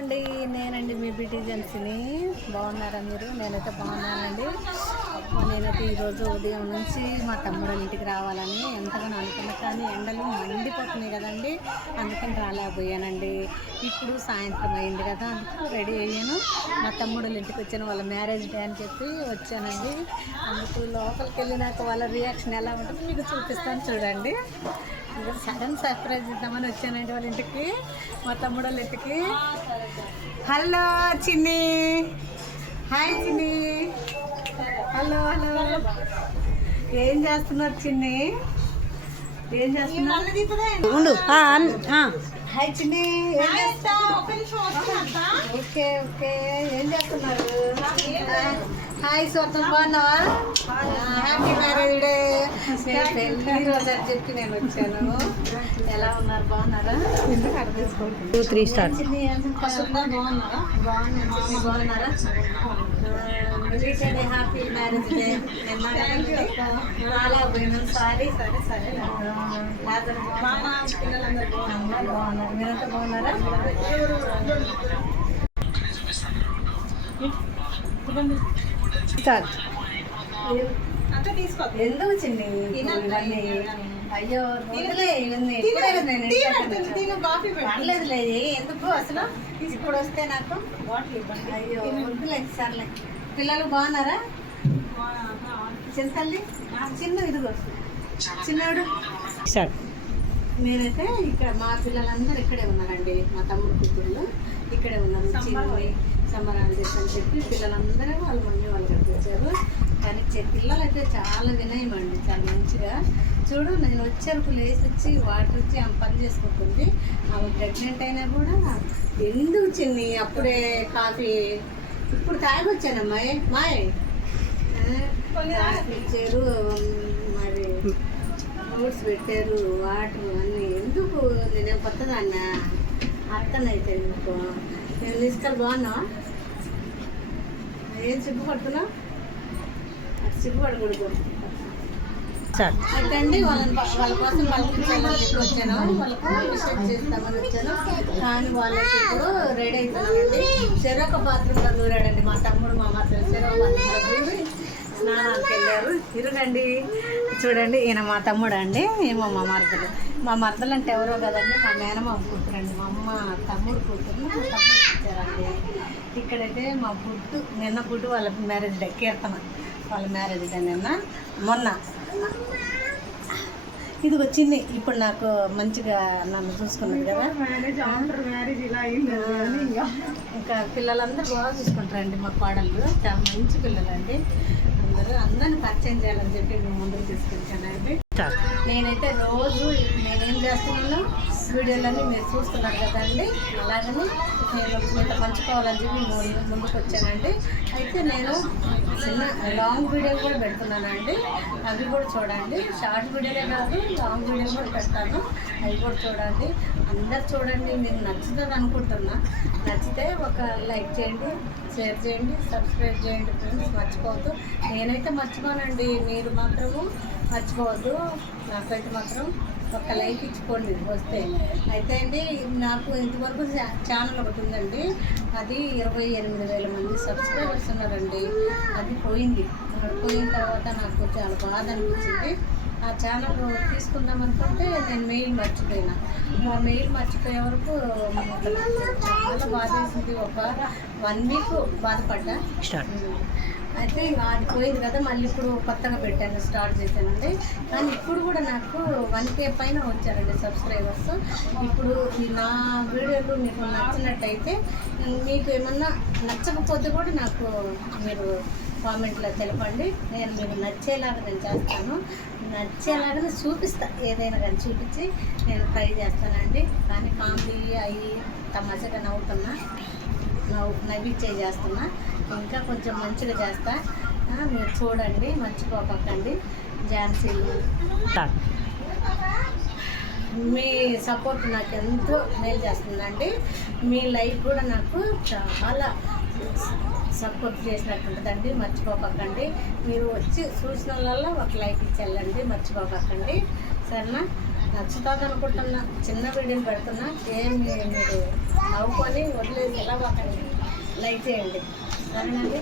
అండి నేనండి మీ బ్యూటీ ఏజెన్సీని. బాగున్నారా మీరు? నేనైతే బాగున్నానండి. నేనైతే ఈరోజు ఉదయం నుంచి మా తమ్ముడు ఇంటికి రావాలని ఎంతగానో అనుకున్నా, కానీ ఎండలు మండిపోతున్నాయి కదండి, అందుకని రాలేకపోయానండి. ఇప్పుడు సాయంత్రం అయింది కదా, అందుకు రెడీ అయ్యాను. మా తమ్ముడు ఇంటికి వచ్చాను, వాళ్ళ మ్యారేజ్ డే అని చెప్పి వచ్చానండి. అందుకు లోపలికి వెళ్ళినాక వాళ్ళ రియాక్షన్ ఎలా ఉంటుందో మీకు చూపిస్తాను, చూడండి. సడన్ సర్ప్రైజ్ ఇద్దామని వచ్చానండి వాళ్ళ ఇంటికి, మా తమ్ముడు వాళ్ళ ఇంటికి. హలో చిన్ని, హాయ్ చిన్ని. హలో హలో, ఏం చేస్తున్నారు చిన్ని? ఏం చేస్తున్నారు? హాయ్ చిన్ని. ఓకే ఓకే, ఏం చేస్తున్నారు? హాయ్ స్వప్నం, బాగున్నావా? Happy marriage day. నేను పెళ్ళి రోజు అని చెప్పి నేను వచ్చాను. ఎలా ఉన్నారు? బాగున్నారా? 2, 3 స్టార్ట్. బాగున్నారా? బాగున్నారా? Happy marriage day. చాలా పోయినాం, సారీ. పిల్లలందరూ బాగున్నారు, మీరంతా బాగున్నారా? స్టార్ట్. ఎందుకు చిన్ని ఇవన్నీ? అయ్యో ఇవన్నీ పర్లేదులే, ఎందుకు అసలు ఇప్పుడు వస్తే నాకు అయ్యో వద్దులేదు, సర్లే. పిల్లలు బాగున్నారా? చింతల్లి చిన్న ఇదిగో చిన్నాడు. స్టార్ట్. నేనైతే ఇక్కడ మా పిల్లలందరూ ఇక్కడే ఉన్నారండి, మా తమ్ముడు కూతుళ్ళు ఇక్కడే ఉన్నారు. చిన్నవి సమ్మర్ హాలిడేస్ అని చెప్పి పిల్లలందరూ వాళ్ళ మమ్మీ వాళ్ళ దగ్గరికి వచ్చారు. కానీ పిల్లలు అయితే చాలా వినయమండి, చాలా మంచిగా. చూడు, నేను వచ్చేరకు లేచి వచ్చి వాటర్ వచ్చి ఆమె పని చేసుకుంటుంది. ఆమె ప్రెగ్నెంట్ అయినా కూడా ఎందుకు చిన్ని అప్పుడే కాఫీ ఇప్పుడు తాగి వచ్చానమ్మాయి మాయ్ ఇచ్చారు, మరి ఫ్రూట్స్ పెట్టారు, వాటర్ అన్నీ. ఎందుకు నేనేం కొత్తదాన్నా? అత్తనైతే ఎందుకు నేను తీసుకెళ్ళి. బాగున్నావా? ఏం సిగ్గుపడుతున్నావు? సిగ్గుపడకూడదు. అయితే అండి వాళ్ళ కోసం పలికించాలని చెప్పి వచ్చాను, వాళ్ళకు విషయం చేస్తామని వచ్చాను. కానీ వాళ్ళకి ఇప్పుడు రెడీ అవుతున్నామండి. చెరొక బాత్రూంలో దూరాడండి మా తమ్ముడు, మా మాత్రం చెరొక బాత్రూంలో దూరి స్నానానికి వెళ్ళారు. ఇరుగండి చూడండి, ఈయన మా తమ్ముడు అండి, ఏమో మా మరదలు. మా మరదలు అంటే ఎవరో కదండి, మా మేనమామ కూతురండి, మా అమ్మ తమ్ముడు కూతురు. మా తమ్ముడు ఇచ్చారండి. ఇక్కడైతే మా బుడ్డు, నిన్న బుడ్డు వాళ్ళ మ్యారేజ్ డే, కీర్తన వాళ్ళ మ్యారేజ్ డే నిన్న మొన్న. ఇది వచ్చింది ఇప్పుడు నాకు మంచిగా నన్ను చూసుకున్నది కదా. ఇంకా పిల్లలందరూ బాగా చూసుకుంటారండి, మా కోడళ్ళు చాలా మంచి పిల్లలండి. అందరిని పరిచయం చేయాలని చెప్పి మేము ముందుకు తీసుకొచ్చానండి. నేనైతే రోజు నేనేం చేస్తున్నానో వీడియోలన్నీ మీరు చూస్తున్నారు కదండి, అలాగని నేను మీతో పంచుకోవాలని చెప్పి ముందుకు వచ్చానండి. అయితే నేను చిన్న లాంగ్ వీడియోలు కూడా పెడుతున్నానండి, అవి కూడా చూడండి. షార్ట్ వీడియోలే కాదు, లాంగ్ వీడియోలు కూడా పెడతాను, అవి కూడా చూడండి. అందరు చూడండి, మీకు నచ్చుతుంది అనుకుంటున్నా. నచ్చితే ఒక లైక్ చేయండి, షేర్ చేయండి, సబ్స్క్రైబ్ చేయండి ఫ్రెండ్స్, మర్చిపోవద్దు. నేనైతే మర్చిపోనండి, మీరు మాత్రము మర్చిపోవద్దు. నాకైతే మాత్రం ఒక లైక్ ఇచ్చుకోండి వస్తే. అయితే అండి నాకు ఇంతవరకు ఛానల్ ఒకటి ఉందండి, అది 28,000 మంది సబ్స్క్రైబర్స్ ఉన్నారండి. అది పోయింది. పోయిన తర్వాత నాకు చాలా బాధ అనిపించింది. ఆ ఛానల్ తీసుకుందాం అనుకుంటే నేను మెయిల్ మర్చిపోయినా. ఆ మెయిల్ మర్చిపోయే వరకు చాలా బాధ వేసింది. ఒక 1 వీక్ బాధపడ్డా. అయితే అది పోయింది కదా, మళ్ళీ ఇప్పుడు కొత్తగా పెట్టాను, స్టార్ట్ చేశానండి. కానీ ఇప్పుడు కూడా నాకు 1K పైన వచ్చారండి సబ్స్క్రైబర్స్. ఇప్పుడు నా వీడియోలు మీకు నచ్చినట్టయితే, మీకు ఏమన్నా నచ్చకపోతే కూడా నాకు మీరు కామెంట్లో తెలపండి. నేను మీకు నచ్చేలాగా నేను చేస్తాను, నచ్చేలాగానే చూపిస్తా. ఏదైనా కానీ చూపించి నేను ట్రై చేస్తానండి. కానీ కామెడీ అవి తమాషగా నవ్విచ్చే చేస్తున్నా, ఇంకా కొంచెం మంచిగా చేస్తా. మీరు చూడండి, మర్చిపోకండి. ఝాన్సీలు మీ సపోర్ట్ నాకు ఎంతో మేలు చేస్తుందండి. మీ లైక్ కూడా నాకు చాలా సపోర్ట్ చేసినట్టుంటుందండి, మర్చిపోకండి. మీరు వచ్చి చూసిన వాళ్ళ ఒక లైక్ ఇచ్చేళ్ళండి, మర్చిపోకండి. సరేనా? నచ్చుతుంది అనుకుంటున్నా. చిన్న వీడియోలు పెడుతున్నా, ఏం మీరు నవ్వుకొని వదిలేసి ఎలా పోకండి, లైక్ చేయండి, సరేనండి.